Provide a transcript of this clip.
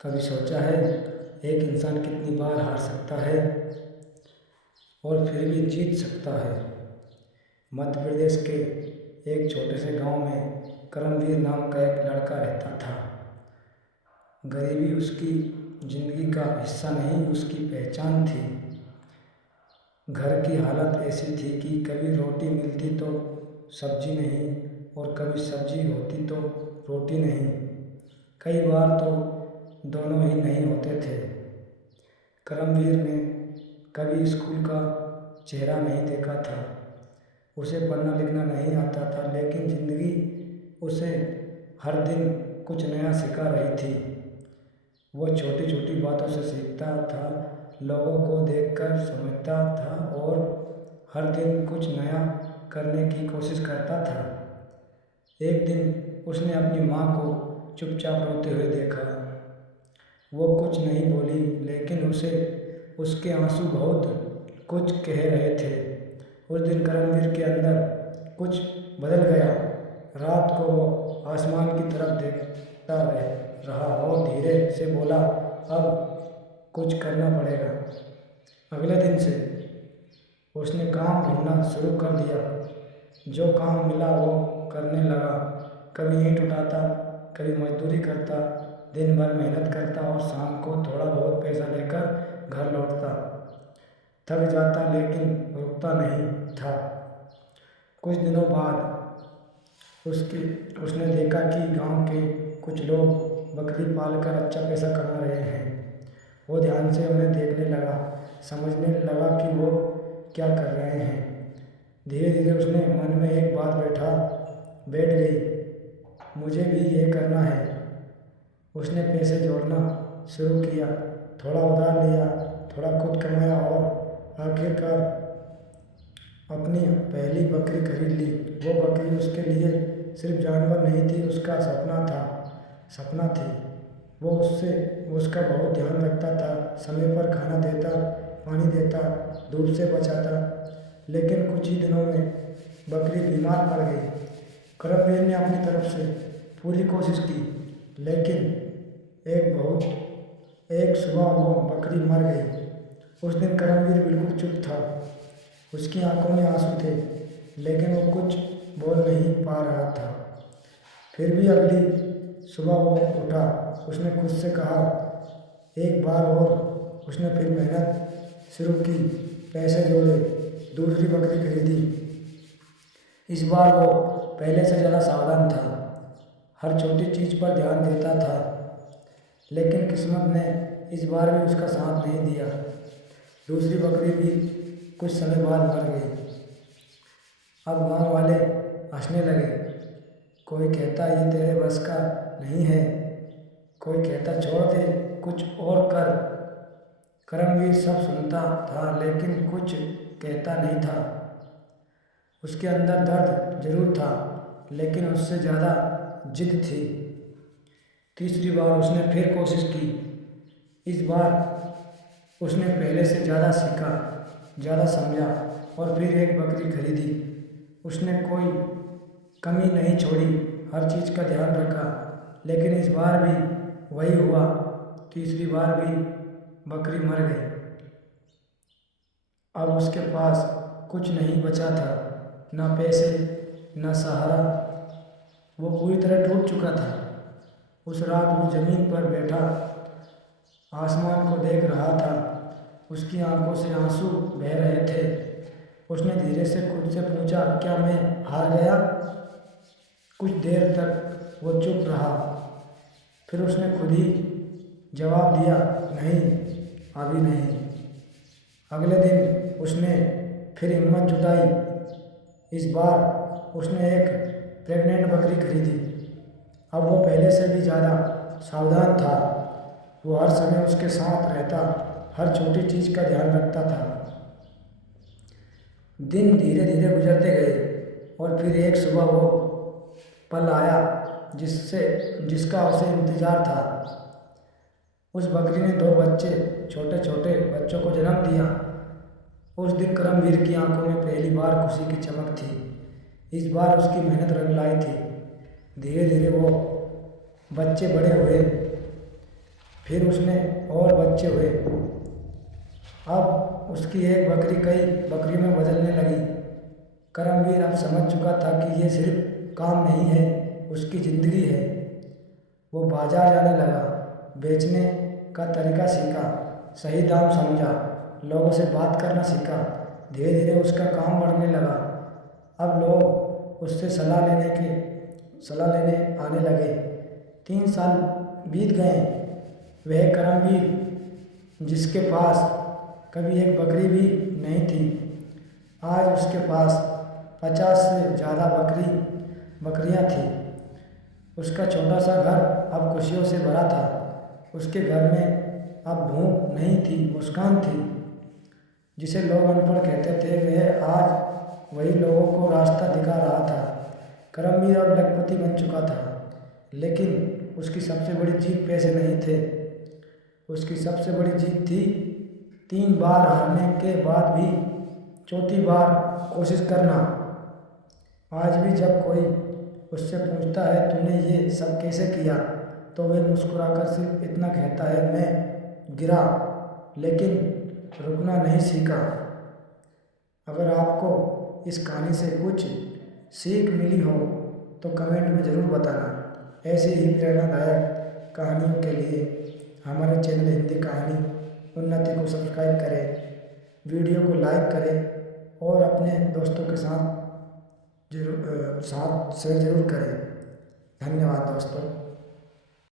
कभी सोचा है एक इंसान कितनी बार हार सकता है और फिर भी जीत सकता है। मध्य प्रदेश के एक छोटे से गांव में करमवीर नाम का एक लड़का रहता था। गरीबी उसकी जिंदगी का हिस्सा नहीं, उसकी पहचान थी। घर की हालत ऐसी थी कि कभी रोटी मिलती तो सब्जी नहीं, और कभी सब्जी होती तो रोटी नहीं। कई बार तो दोनों ही नहीं होते थे। करमवीर ने कभी स्कूल का चेहरा नहीं देखा था। उसे पढ़ना लिखना नहीं आता था, लेकिन ज़िंदगी उसे हर दिन कुछ नया सिखा रही थी। वो छोटी छोटी बातों से सीखता था, लोगों को देखकर समझता था और हर दिन कुछ नया करने की कोशिश करता था। एक दिन उसने अपनी माँ को चुपचाप रोते हुए देखा। वो कुछ नहीं बोली, लेकिन उसके आंसू बहुत कुछ कह रहे थे। उस दिन करमवीर के अंदर कुछ बदल गया। रात को वो आसमान की तरफ देखता रहा और धीरे से बोला, अब कुछ करना पड़ेगा। अगले दिन से उसने काम ढूंढना शुरू कर दिया। जो काम मिला वो करने लगा। कभी ईंट उठाता, कभी मजदूरी करता, दिन भर मेहनत करता और शाम को थोड़ा बहुत पैसा लेकर घर लौटता। थक जाता लेकिन रुकता नहीं था। कुछ दिनों बाद उसने देखा कि गांव के कुछ लोग बकरी पालकर अच्छा पैसा कमा रहे हैं। वो ध्यान से उन्हें देखने लगा, समझने लगा कि वो क्या कर रहे हैं। धीरे धीरे उसने मन में एक बात बैठ गई, मुझे भी ये करना है। उसने पैसे जोड़ना शुरू किया, थोड़ा उधार लिया, थोड़ा खुद कमाया और आखिरकार अपनी पहली बकरी खरीद ली। वो बकरी उसके लिए सिर्फ जानवर नहीं थी, उसका सपना थी। वो उसका बहुत ध्यान रखता था, समय पर खाना देता, पानी देता, धूप से बचाता। लेकिन कुछ ही दिनों में बकरी बीमार पड़ गई। करमवीर ने अपनी तरफ से पूरी कोशिश की, लेकिन एक सुबह वो बकरी मर गई। उस दिन करमवीर बिल्कुल चुप था। उसकी आंखों में आंसू थे, लेकिन वो कुछ बोल नहीं पा रहा था। फिर भी अगली सुबह वो उठा। उसने खुद से कहा, एक बार और। उसने फिर मेहनत शुरू की, पैसे जोड़े, दूसरी बकरी खरीदी। इस बार वो पहले से ज़्यादा सावधान था, हर छोटी चीज़ पर ध्यान देता था। लेकिन किस्मत ने इस बार भी उसका साथ नहीं दिया। दूसरी बकरी भी कुछ समय बाद मर गई। अब गांव वाले हंसने लगे। कोई कहता ये तेरे बस का नहीं है, कोई कहता छोड़ दे, कुछ और कर। करमवीर सब सुनता था, लेकिन कुछ कहता नहीं था। उसके अंदर दर्द जरूर था, लेकिन उससे ज़्यादा जिद थी। तीसरी बार उसने फिर कोशिश की। इस बार उसने पहले से ज़्यादा सीखा, ज़्यादा समझा और फिर एक बकरी खरीदी। उसने कोई कमी नहीं छोड़ी, हर चीज़ का ध्यान रखा। लेकिन इस बार भी वही हुआ, तीसरी बार भी बकरी मर गई। अब उसके पास कुछ नहीं बचा था, ना पैसे, ना सहारा। वो पूरी तरह टूट चुका था। उस रात वो ज़मीन पर बैठा आसमान को देख रहा था। उसकी आंखों से आंसू बह रहे थे। उसने धीरे से खुद से पूछा, क्या मैं हार गया? कुछ देर तक वो चुप रहा। फिर उसने खुद ही जवाब दिया, नहीं, अभी नहीं। अगले दिन उसने फिर हिम्मत जुटाई। इस बार उसने एक प्रेग्नेंट बकरी खरीदी। अब वो पहले से भी ज़्यादा सावधान था। वो हर समय उसके साथ रहता, हर छोटी चीज़ का ध्यान रखता था। दिन धीरे धीरे गुजरते गए और फिर एक सुबह वो पल आया जिसका उसे इंतज़ार था। उस बकरी ने 2 छोटे छोटे बच्चों को जन्म दिया। उस दिन करमवीर की आंखों में पहली बार खुशी की चमक थी। इस बार उसकी मेहनत रंग लाई थी। धीरे धीरे वो बच्चे बड़े हुए। फिर उसने और बच्चे हुए। अब उसकी एक बकरी कई बकरियों में बदलने लगी। करमवीर अब समझ चुका था कि ये सिर्फ काम नहीं है, उसकी ज़िंदगी है। वो बाजार जाने लगा, बेचने का तरीका सीखा, सही दाम समझा, लोगों से बात करना सीखा। धीरे धीरे उसका काम बढ़ने लगा। अब लोग उससे सलाह लेने आने लगे। 3 साल बीत गए। वह करमवीर जिसके पास कभी एक बकरी भी नहीं थी, आज उसके पास 50 से ज़्यादा बकरियां थीं। उसका छोटा सा घर अब खुशियों से भरा था। उसके घर में अब भूख नहीं थी, मुस्कान थी। जिसे लोग अनपढ़ कहते थे, वह आज वही लोगों को रास्ता दिखा रहा था। करमवीर अब लखपति बन चुका था, लेकिन उसकी सबसे बड़ी जीत पैसे नहीं थे। उसकी सबसे बड़ी जीत थी 3 बार हारने के बाद भी चौथी बार कोशिश करना। आज भी जब कोई उससे पूछता है, तूने ये सब कैसे किया, तो वह मुस्कुराकर सिर्फ इतना कहता है, मैं गिरा लेकिन रुकना नहीं सीखा। अगर आपको इस कहानी से कुछ सीख मिली हो तो कमेंट में ज़रूर बताना। ऐसी ही प्रेरणादायक कहानियों के लिए हमारे चैनल हिंदी कहानी उन्नति को सब्सक्राइब करें, वीडियो को लाइक करें और अपने दोस्तों के साथ शेयर ज़रूर करें। धन्यवाद दोस्तों।